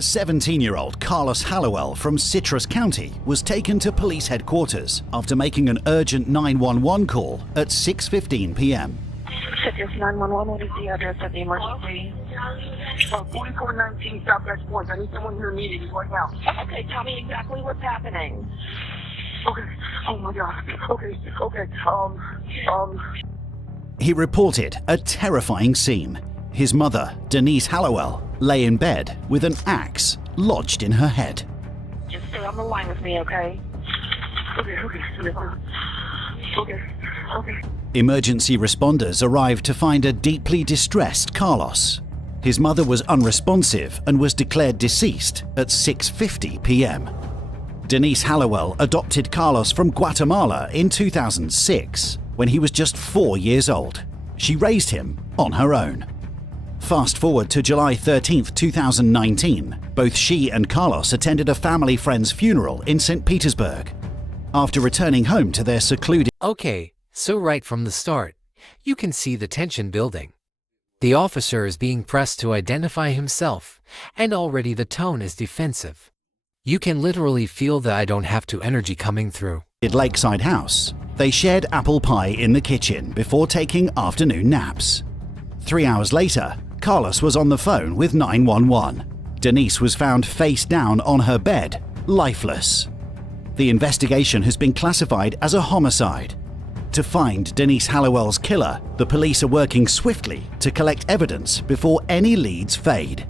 17-year-old Carlos Hallowell from Citrus County was taken to police headquarters after making an urgent 911 call at 6:15 p.m. Citrus 911, what is the address of the emergency? 4419 Southwest Point. I need someone here immediately right now. Okay, tell me exactly what's happening. Okay. Oh my God. Okay. He reported a terrifying scene. His mother, Denise Hallowell, lay in bed with an axe lodged in her head. Just stay on the line with me, okay? Okay. Emergency responders arrived to find a deeply distressed Carlos. His mother was unresponsive and was declared deceased at 6:50 p.m. Denise Hallowell adopted Carlos from Guatemala in 2006 when he was just 4 years old. She raised him on her own. Fast forward to July 13, 2019, both she and Carlos attended a family friend's funeral in St. Petersburg. After returning home to their secluded... Okay, so right from the start, you can see the tension building. The officer is being pressed to identify himself, and already the tone is defensive. You can literally feel the "I don't have to" energy coming through. Lakeside house, they shared apple pie in the kitchen before taking afternoon naps. 3 hours later, Carlos was on the phone with 911. Denise was found face down on her bed, lifeless. The investigation has been classified as a homicide. To find Denise Hallowell's killer, the police are working swiftly to collect evidence before any leads fade.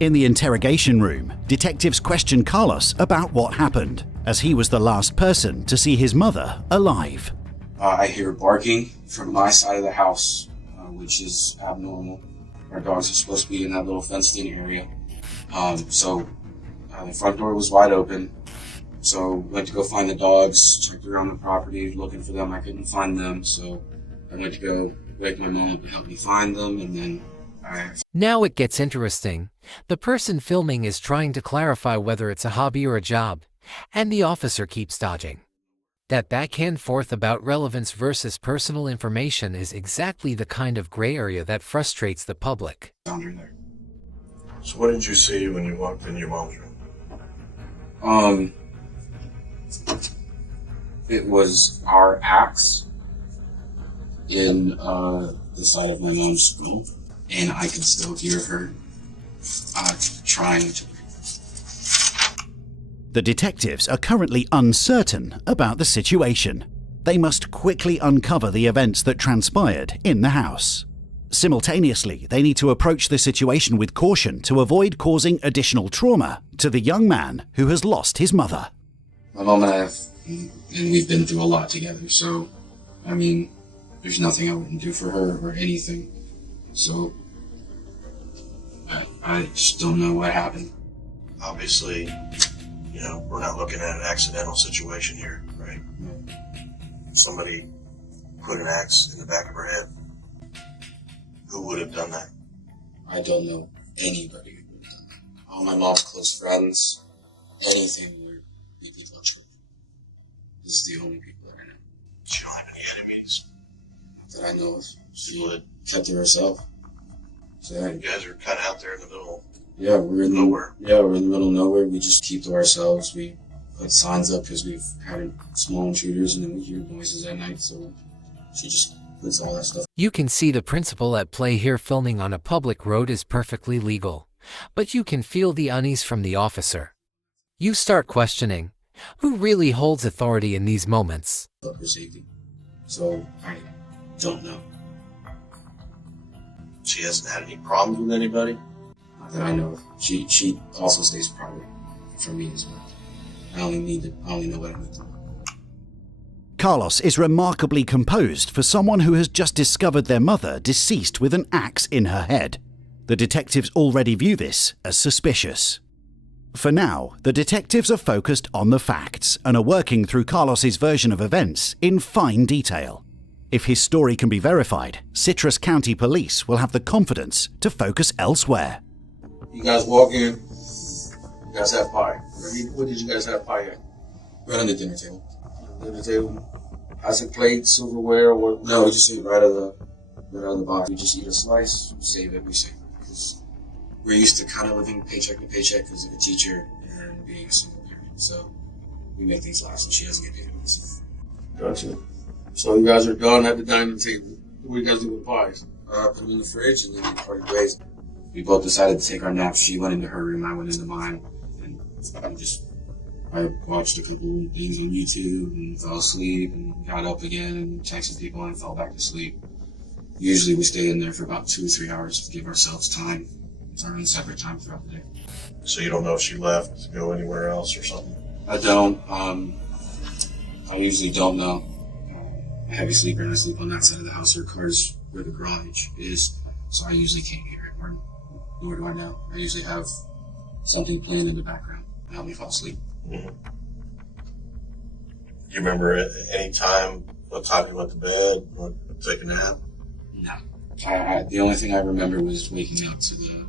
In the interrogation room, detectives question Carlos about what happened, as he was the last person to see his mother alive. I hear barking from my side of the house, which is abnormal. Our dogs are supposed to be in that little fenced-in area. So the front door was wide open. So went to go find the dogs, checked around the property looking for them. I couldn't find them, so I went to go wake my mom up and help me find them, and then Now it gets interesting. The person filming is trying to clarify whether it's a hobby or a job, and the officer keeps dodging. That back and forth about relevance versus personal information is exactly the kind of gray area that frustrates the public. Found her there. So what did you see when you walked in your mom's room? It was our axe in the side of my mom's skull, and I could still hear her trying to. The detectives are currently uncertain about the situation. They must quickly uncover the events that transpired in the house. Simultaneously, they need to approach the situation with caution to avoid causing additional trauma to the young man who has lost his mother. My mom and I and we've been through a lot together, so, I mean, there's nothing I wouldn't do for her or anything. So, I just don't know what happened. Obviously, you know, we're not looking at an accidental situation here, right? Somebody put an axe in the back of her head. Who would have done that? I don't know anybody who would have done that. All my mom's close friends, anything would be people at church. This is the only people that I know. She don't have any enemies. Not that I know of. She would have kept to herself. So, You guys are kind of out there in the middle. yeah, we're in Nowhere. We're in the middle of nowhere. We just keep to ourselves. We put signs up because we've had small intruders, and then we hear noises at night. So she just puts all that stuff. You can see the principle at play here. Filming on a public road is perfectly legal, but you can feel the unease from the officer. You start questioning, who really holds authority in these moments? For safety. So I don't know. She hasn't had any problems with anybody. Not that I know of. She also stays private from me as well. I only know what I'm doing. Carlos is remarkably composed for someone who has just discovered their mother deceased with an axe in her head. The detectives already view this as suspicious. For now, the detectives are focused on the facts and are working through Carlos's version of events in fine detail. If his story can be verified, Citrus County Police will have the confidence to focus elsewhere. You guys walk in. You guys have pie. What did you guys have pie at? Right on the dinner table. Dinner table. Has it plate, silverware, or what? No, we just eat right out of the box. We just eat a slice, save it, we save it. we're used to kind of living paycheck to paycheck because of a teacher and being a single parent. So we make things last and she doesn't get paid for this. Gotcha. So you guys are done at the dining table. What do you guys do with the pies? Put them in the fridge and then we parted ways. We both decided to take our naps. She went into her room, I went into mine. And I watched a couple of things on YouTube and fell asleep and got up again and texted people and fell back to sleep. Usually we stay in there for about 2 or 3 hours to give ourselves time. It's our own separate time throughout the day. So you don't know if she left to go anywhere else or something? I don't. I usually don't know. I'm a heavy sleeper and I sleep on that side of the house. Her car's where the garage is, so I usually can't hear it. Or nor do I know. I usually have something playing in the background to help me fall asleep. Mm-hmm. You remember at any time what time you went to bed or take a nap? No. The only thing I remember was waking up to the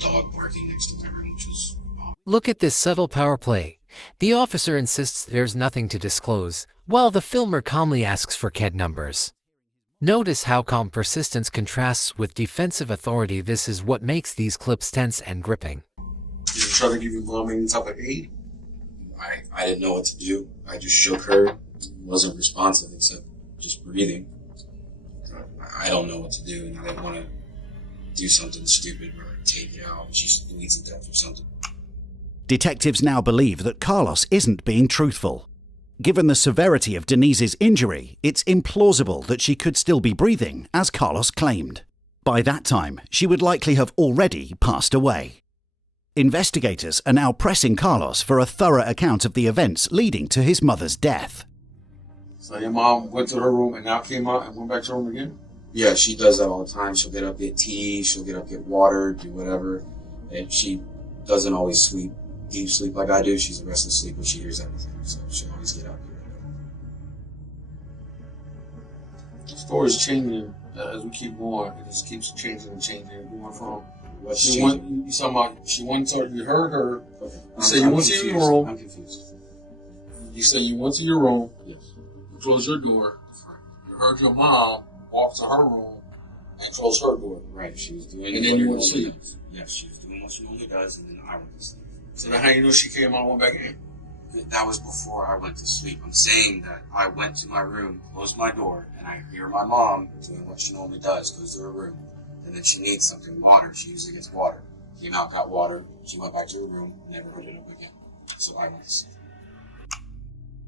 dog barking next to my room, which was awful. Look at this subtle power play. The officer insists there's nothing to disclose, while the filmer calmly asks for CAD numbers. Notice how calm persistence contrasts with defensive authority. This is what makes these clips tense and gripping. Did you try to give your mom any type of aid? I didn't know what to do. I just shook her. Wasn't responsive except just breathing. I don't know what to do, and I didn't want to do something stupid or take it out. She bleeds to death or something. Detectives now believe that Carlos isn't being truthful. Given the severity of Denise's injury, it's implausible that she could still be breathing, as Carlos claimed. By that time, she would likely have already passed away. Investigators are now pressing Carlos for a thorough account of the events leading to his mother's death. So your mom went to her room and now came out and went back to her room again? Yeah, she does that all the time. She'll get up, get tea, she'll get up, get water, do whatever. And she doesn't always sleep, deep sleep like I do. She's a restless sleeper. She hears everything. So she'll always get up. The story's changing as we keep going. It just keeps changing and changing. Going from you talking about she went to, you heard her. You said you went to your room. I'm confused. You said you went to your room. Yes. You closed your door. You heard your mom walk to her room and close her door. Right. She was doing. And then you went to sleep. Yes, she was doing what she normally does, and then I went to sleep. So then how you know she came out and went back in? That was before I went to sleep. I'm saying that I went to my room, closed my door, and I hear my mom doing what she normally does, goes to her room, and then she needs something, water. She usually gets water. Came out, got water. She went back to her room, never heard it up again. So I went to sleep.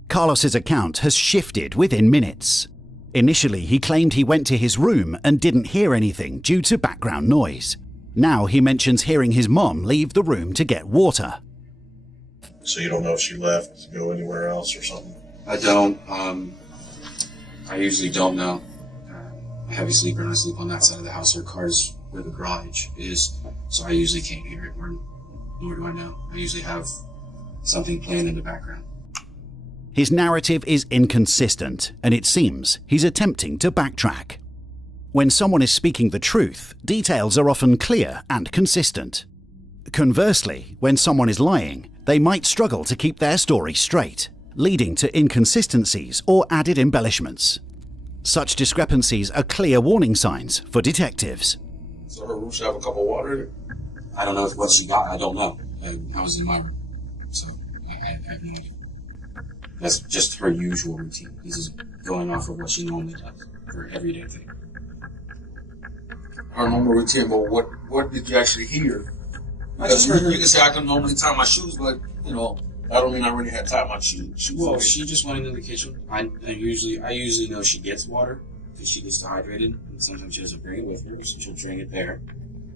Carlos's account has shifted within minutes. Initially, he claimed he went to his room and didn't hear anything due to background noise. Now he mentions hearing his mom leave the room to get water. So you don't know if she left to go anywhere else or something? I don't. I usually don't know. I'm a heavy sleeper and I sleep on that side of the house. Her car's where the garage is, so I usually can't hear it, nor do I know. I usually have something playing in the background. His narrative is inconsistent, and it seems he's attempting to backtrack. When someone is speaking the truth, details are often clear and consistent. Conversely, when someone is lying, they might struggle to keep their story straight, leading to inconsistencies or added embellishments. Such discrepancies are clear warning signs for detectives. So her room should have a cup of water in it? I don't know what she got. I don't know. I was in my room, so I have no idea. That's just her usual routine. This is going off of what she normally does for everyday thing. Her normal routine, but what did you actually hear? I just heard her. You can say I can normally tie my shoes, but I don't mean I really had tied my shoes. Well, she just went into the kitchen. I usually know she gets water because she gets dehydrated, and sometimes she doesn't bring it with her, so she'll drink it there.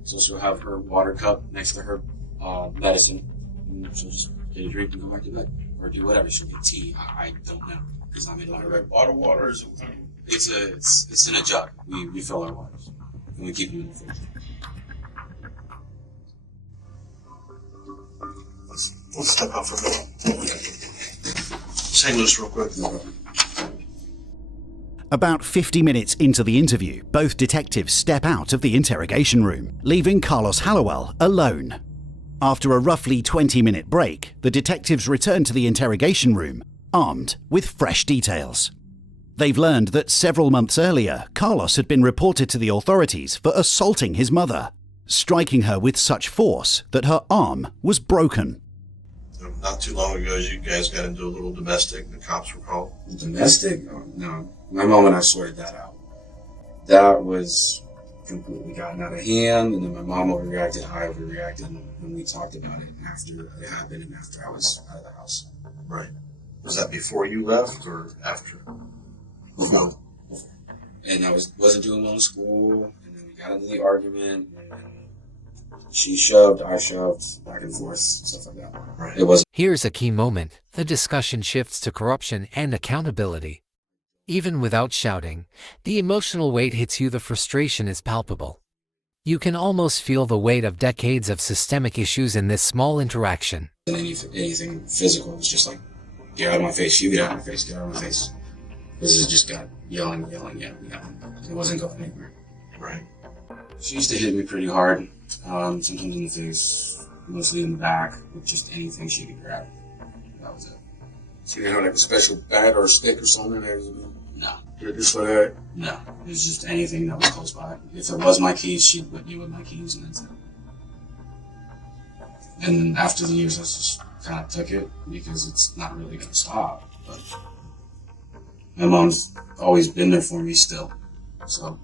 So she'll have her water cup next to her medicine, and she'll just get a drink and go back to bed, or do whatever. She'll get tea. I don't know because I'm in my room. Bottled water is It's in a jug. We fill our waters and we keep them in the fridge. Let's step out for a minute. St. Louis real quick. About 50 minutes into the interview, both detectives step out of the interrogation room, leaving Carlos Hallowell alone. After a roughly 20-minute break, the detectives return to the interrogation room, armed with fresh details. They've learned that several months earlier, Carlos had been reported to the authorities for assaulting his mother. striking her with such force that her arm was broken. Not too long ago, you guys got into a little domestic. The cops were called. Domestic? Oh, no. My mom and I sorted that out. That was completely gotten out of hand, and then my mom overreacted, I overreacted, and we talked about it after it happened and after I was out of the house. Right. Was that before you left or after? Before. And I wasn't doing well in school, and then we got into the argument, and she shoved, I shoved, back and forth, stuff like that. Right. It wasn't. Here's a key moment. The discussion shifts to corruption and accountability. Even without shouting, the emotional weight hits you. The frustration is palpable. You can almost feel the weight of decades of systemic issues in this small interaction. Anything physical. It was just like, get out of my face, you get out of my face, get out of my face. This is just got yelling. It wasn't going anywhere. Right. She used to hit me pretty hard, sometimes in the face, mostly in the back, with just anything she could grab. That was it. So you have like a special bat or a stick or something there? No. Just for that? No. It was just anything that was close by. If it was my keys, she'd whip me with my keys, and that's it. And after the years, I just kind of took it because it's not really going to stop. But my mom's always been there for me still. So.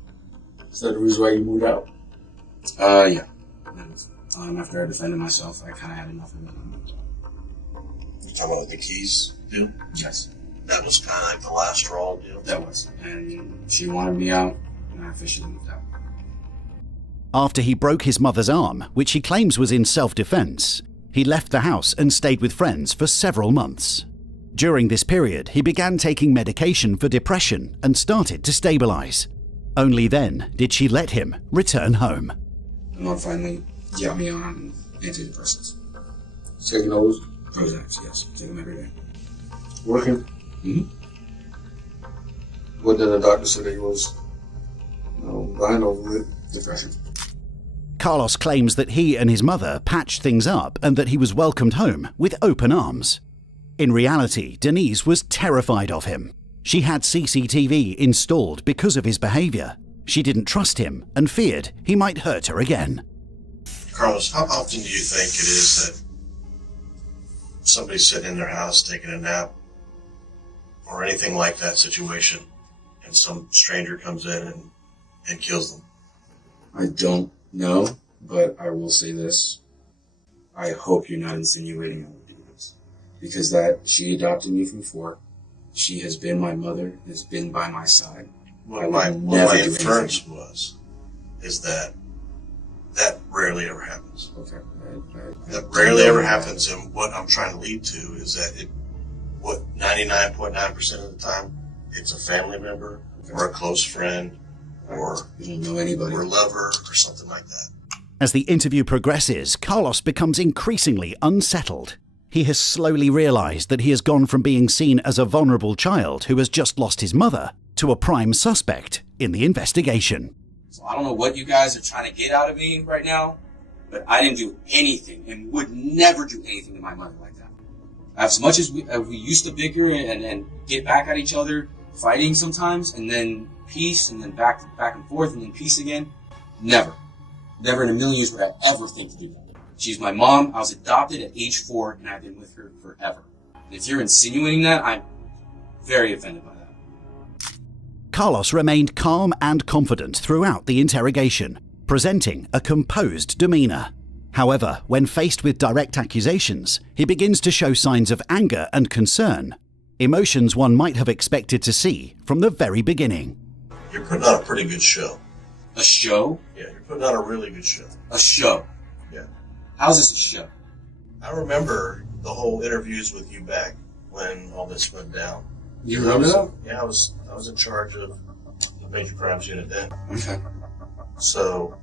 Is that the reason why you moved out? Yeah. After I defended myself, I kind of had enough of it. You talking about the keys deal? Yes. That was kind of like the last straw deal? That was. And she wanted me out, and I officially moved out. After he broke his mother's arm, which he claims was in self-defense, he left the house and stayed with friends for several months. During this period, he began taking medication for depression and started to stabilize. Only then did she let him return home. My mom finally got me on antidepressants. Taking those? Prozacs, yes. Take them every day. Working? Mm-hmm. What did the doctor say that he was diagnosed with? Depression. Carlos claims that he and his mother patched things up and that he was welcomed home with open arms. In reality, Denise was terrified of him. She had CCTV installed because of his behavior. She didn't trust him and feared he might hurt her again. Carlos, how often do you think it is that somebody's sitting in their house taking a nap or anything like that situation and some stranger comes in and kills them? I don't know, but I will say this. I hope you're not insinuating I would do this. Because she adopted me from 4. She has been my mother, has been by my side. What my inference is that rarely ever happens. Okay. That rarely ever happens, and what I'm trying to lead to is that 99.9% of the time, it's a family member or a close friend or you don't know anybody or lover or something like that. As the interview progresses, Carlos becomes increasingly unsettled. He has slowly realized that he has gone from being seen as a vulnerable child who has just lost his mother to a prime suspect in the investigation. So I don't know what you guys are trying to get out of me right now, but I didn't do anything and would never do anything to my mother like that. As much as we used to bicker and get back at each other, fighting sometimes, and then peace, and then back and forth, and then peace again, never in a million years would I ever think to do that. She's my mom. I was adopted at age 4, and I've been with her forever. And if you're insinuating that, I'm very offended by that. Carlos remained calm and confident throughout the interrogation, presenting a composed demeanor. However, when faced with direct accusations, he begins to show signs of anger and concern, emotions one might have expected to see from the very beginning. You're putting on a pretty good show. A show? Yeah, you're putting on a really good show. A show? Yeah. How's this a show? I remember the whole interviews with you back when all this went down. You remember that? Yeah, I was in charge of the major crimes unit then. Okay. So,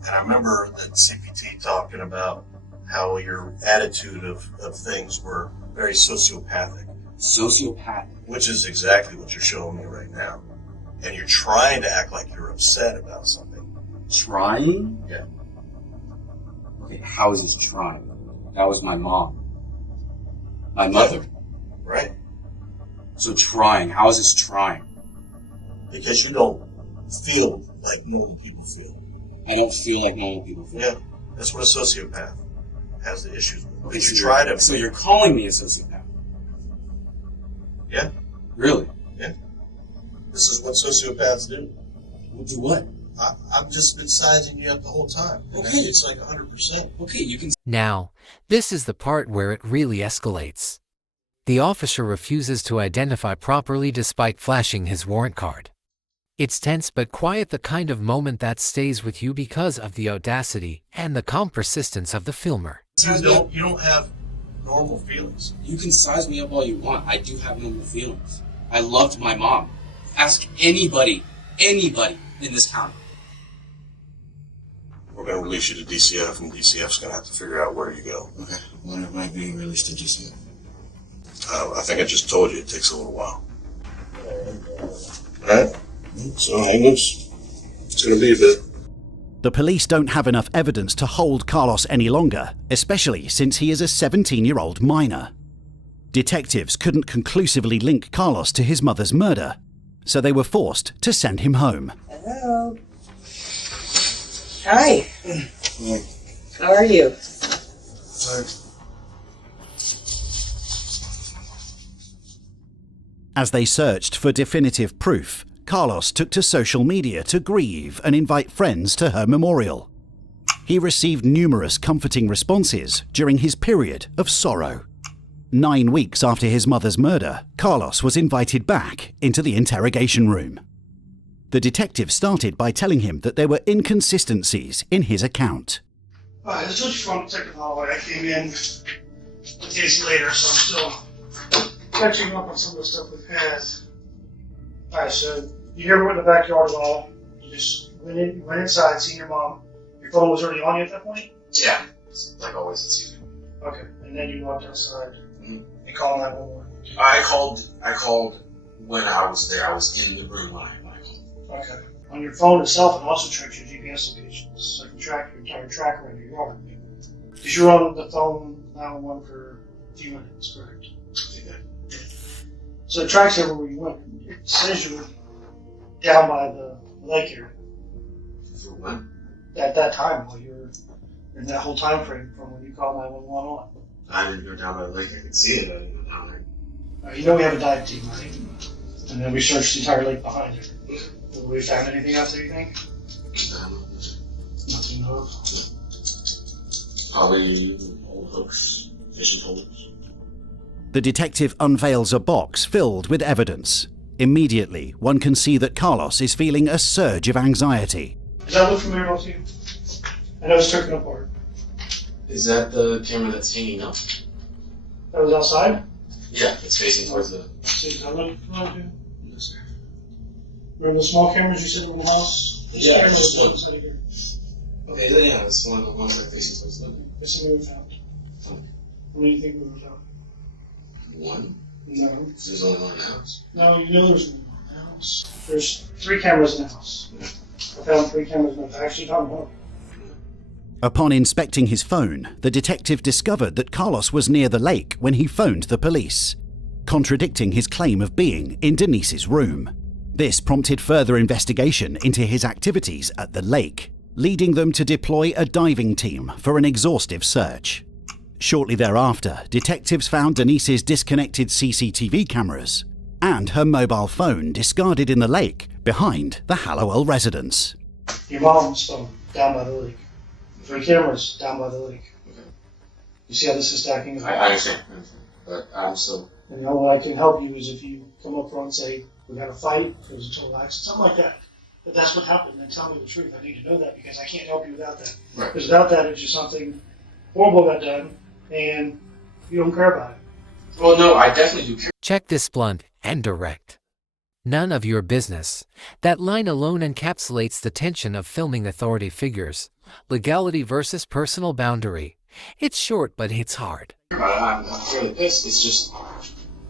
and I remember the CPT talking about how your attitude of things were very sociopathic. Sociopathic? Which is exactly what you're showing me right now. And you're trying to act like you're upset about something. Trying? Yeah. Okay, how is this trying? That was my mom. My mother. Right. So trying, how is this trying? Because you don't feel like other people feel. I don't feel like normal people feel. Yeah, that's what a sociopath has the issues with. Okay, You so tried everything. So you're calling me a sociopath? Yeah, Really? yeah. This is what sociopaths do. We'll do what? I've just been sizing you up the whole time. Okay. It's like 100%. Okay, you can. Now, this is the part where it really escalates. The officer refuses to identify properly despite flashing his warrant card. It's tense but quiet, the kind of moment that stays with you because of the audacity and the calm persistence of the filmer. You don't have normal feelings. You can size me up all you want. I do have normal feelings. I loved my mom. Ask anybody in this county. We're going to release you to DCF, and DCF's going to have to figure out where you go. Okay, when am I being released to DCF? I think I just told you it takes a little while. Alright? So hang loose. It's going to be a bit. The police don't have enough evidence to hold Carlos any longer, especially since he is a 17-year-old minor. Detectives couldn't conclusively link Carlos to his mother's murder, so they were forced to send him home. Hello. Hi. How are you? As they searched for definitive proof, Carlos took to social media to grieve and invite friends to her memorial. He received numerous comforting responses during his period of sorrow. 9 weeks after his mother's murder, Carlos was invited back into the interrogation room. The detective started by telling him that there were inconsistencies in his account. Alright, this is from Detective Holloway. I came in days later, so I'm still catching up on some of the stuff we've had. Alright, so you never went in the backyard at all. You just went inside, seen your mom. Your phone was already on you at that point? Yeah, like always, it's usually. Okay, and then you walked outside Mm-hmm. and called 911. I called when I was there. I was in the room when I called. Okay. On your phone itself, it also tracks your GPS locations, so it can track your entire tracker in your yard. Because you were on the phone 911 for a few minutes, correct? Yeah. So it tracks everywhere you went. It says you were down by the lake area For when? at that time, while you were in that whole time frame from when you called 911 on. I didn't go down by the lake. I could see it. I didn't go down there. You know we have a dive team, right? And then we searched the entire lake behind it. Have we found anything out there, you think? Nothing else. Probably old hooks, fishing poles. The detective unveils a box filled with evidence. Immediately, one can see that Carlos is feeling a surge of anxiety. Does that look familiar to you? I know it's taken apart. Is that the camera that's hanging up? That was outside? Yeah, it's facing towards the. See, does that look familiar to you? Yes, sir. Remember the small cameras you said in the house? This Yeah, camera just was look. inside of here. Okay, yeah, it's one of the ones that facing towards the. This is what we found. What do you think we found? One? No. There's only one in the house. No, you know there's one in the house. There's 3 cameras in the house. Yeah. I found 3 cameras in the house. I actually found one. Upon inspecting his phone, the detective discovered that Carlos was near the lake when he phoned the police, contradicting his claim of being in Denise's room. This prompted further investigation into his activities at the lake, leading them to deploy a diving team for an exhaustive search. Shortly thereafter, detectives found Denise's disconnected CCTV cameras and her mobile phone discarded in the lake behind the Hallowell residence. Your mom's phone, down by the lake. 3 cameras, down by the lake. Okay. You see how this is stacking up? I understand. But I'm still. And the only way I can help you is if you come up front and say, we got a fight, there was a total accident, something like that. But that's what happened, then tell me the truth. I need to know that because I can't help you without that. Right. Because without that, it's just something horrible got done, and you don't care about it. Well, no, I definitely do care. Check this blunt and direct. None of your business. That line alone encapsulates the tension of filming authority figures. Legality versus personal boundary. It's short, but hits hard. I'm fairly pissed. It's just.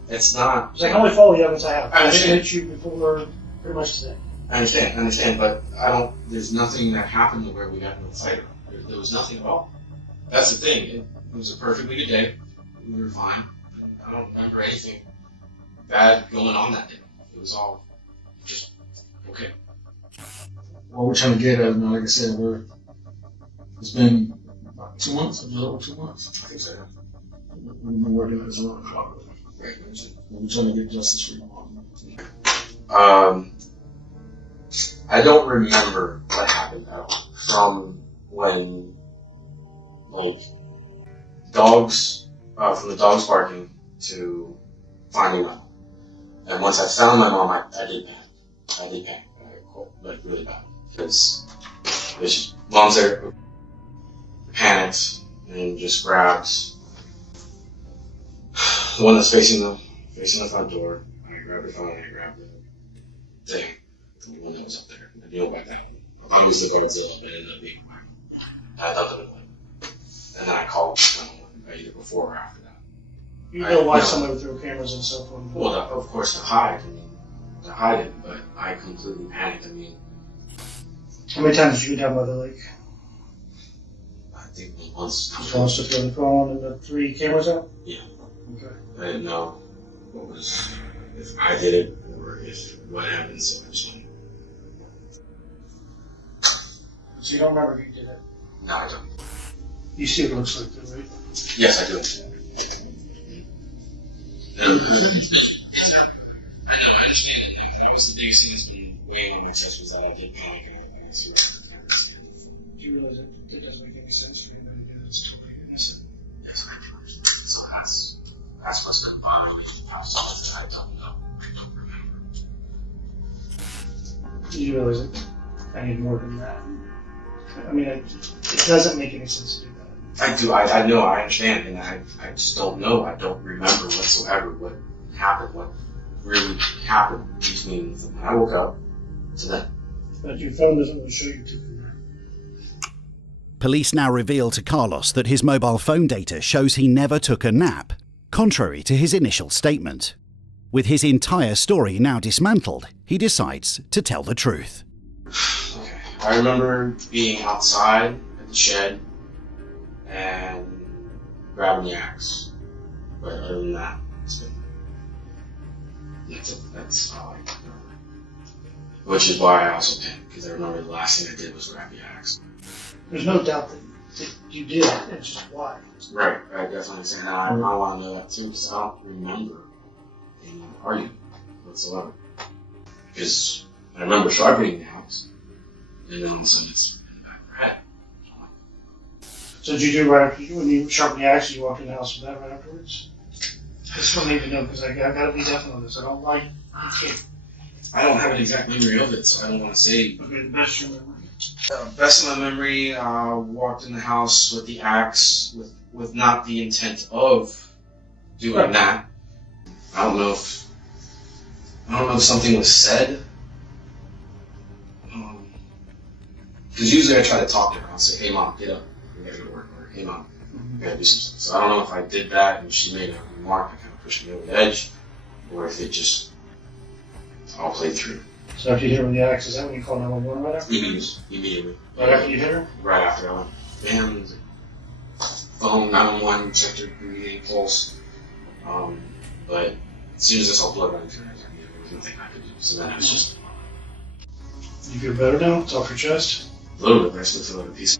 It's not. Because I can only follow the evidence I have. I I understand. didn't hit you before pretty much today. I understand, but I don't. There's nothing that happened where we got into a fight. There was nothing at all. That's the thing. It was a perfectly good day. We were fine. I don't remember anything bad going on that day. It was all just okay. what we're trying to get at, like I said, it's been about 2 months, a little over 2 months. I think so. We've been working at this long properly. We're trying to get justice for you. I don't remember what happened though. From when, like, dogs, from the dogs barking to finding my mom. And once I found my mom, I did panic. Like, really bad. Because mom's there, panicked, and just grabbed the one that's facing the front door. I grabbed the phone, I grabbed the thing, the one that was up there. I knew about that. I used the guards in, and it ended up being mine. I thought that was mine. And then I called 911, either before or after that. You know why somebody would throw cameras and cell phone? Well, of course, to hide it, but I completely panicked. I mean, How many times did you get down by the lake? I think once. Just wants to throw the phone and the 3 cameras out? Yeah. Okay. I didn't know if I did it or if what happened, so I just went. So you don't remember who did it? No, I don't. You see what it looks like though, right? Yes, I do. I know, I understand it now. That was the biggest thing that's been weighing on my chest, was that I did panic and I see what happened. Do you realize it doesn't make any sense for you? It's totally innocent. Yes, I do. So that's what's been bothering me the past month, that I don't know. I don't remember. Do you realize it? I need more than that. I mean, it doesn't make any sense to do that. I do. I know. I understand, and I just don't know. I don't remember whatsoever what happened, what really happened between when I woke up to then. But your phone doesn't really show you too. Police now reveal to Carlos that his mobile phone data shows he never took a nap, contrary to his initial statement. With his entire story now dismantled, he decides to tell the truth. Okay. I remember being outside at the shed and grabbing the axe. But other than that, that's all I remember. Which is why I also panicked, because I remember the last thing I did was grab the axe. There's no doubt that you did it, it's just why. Right, I definitely say that. I want to know that too, because I don't remember any argument whatsoever. Because I remember sharpening the axe, and then it's in the back of her head. So did you do right after when you sharpened the axe, you walked in the house with that right afterwards? I still need to know, because I gotta be definite on this. I don't like, I can't. I don't have an exact memory of it, so I don't want to say. Okay, the best your memory. Best of my memory, walked in the house with the axe, with not the intent of doing that. I don't know if something was said. Because usually I try to talk to her. I'll say, "Hey mom, get up, we gotta go to work." Or, "Hey mom, we gotta do something." So I don't know if I did that and she made a remark that kind of pushed me over the edge, or if it just all played through. So after you hit her with the axe, is that when you called 911 right after? Immediately. Right after you hit her? Right after I went, bam, phone, 911, checked her breathing, pulse. But as soon as I saw blood running through her, there was nothing I could do. So then it was just You feel better now? It's off your chest? a little bit, but I still feel like a piece.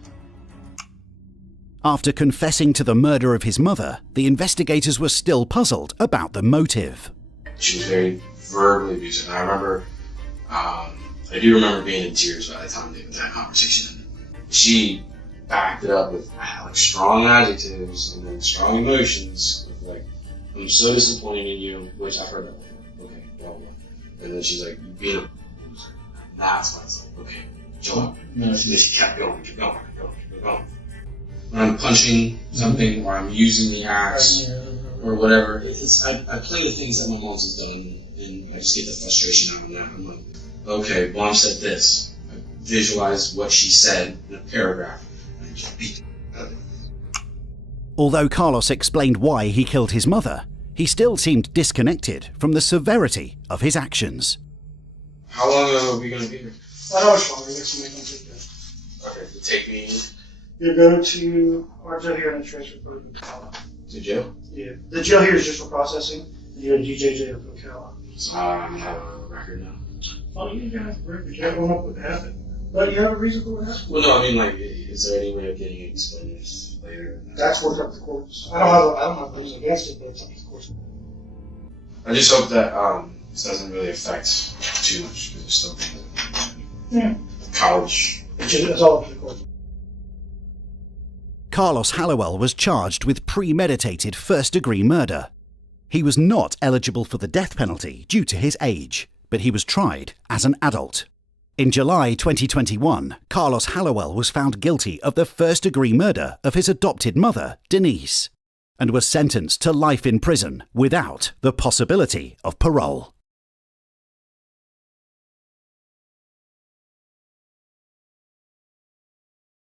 After confessing to the murder of his mother, the investigators were still puzzled about the motive. She was very verbally abusive, and I remember, I do remember being in tears by the time that conversation ended. She backed it up with like strong adjectives and then strong emotions, with like, "I'm so disappointed in you," which I've heard that before. Okay, blah blah. And then she's like, "You being a loser." And that's when it's like, okay, chill out. And then she kept going, keep going. When I'm punching something or I'm using the axe or whatever, I play the things that my mom's has done, and I just get the frustration out of that. I'm like, okay, mom said this. I visualize what she said in a paragraph, and I just beat it. Although Carlos explained why he killed his mother, he still seemed disconnected from the severity of his actions. How long are we going to be here? I know it's wrong. I guess you make them take that. Okay, to take me You go to our jail here and then transfer to Ocala. to jail? Yeah. The jail here is just for processing. You go to DJJ of Ocala. So I have a record now. Oh, you got a record. You got one up with that. But you have a reason for that? Well, no, I mean, like, is there any way of getting it exposed later? That's worked up the courts. I don't have a reason against it, but it's up to the courts. I just hope that this doesn't really affect too much because it's still college. It's all up to the courts. Carlos Hallowell was charged with premeditated first-degree murder. He was not eligible for the death penalty due to his age, but he was tried as an adult. In July 2021, Carlos Hallowell was found guilty of the first-degree murder of his adopted mother, Denise, and was sentenced to life in prison without the possibility of parole.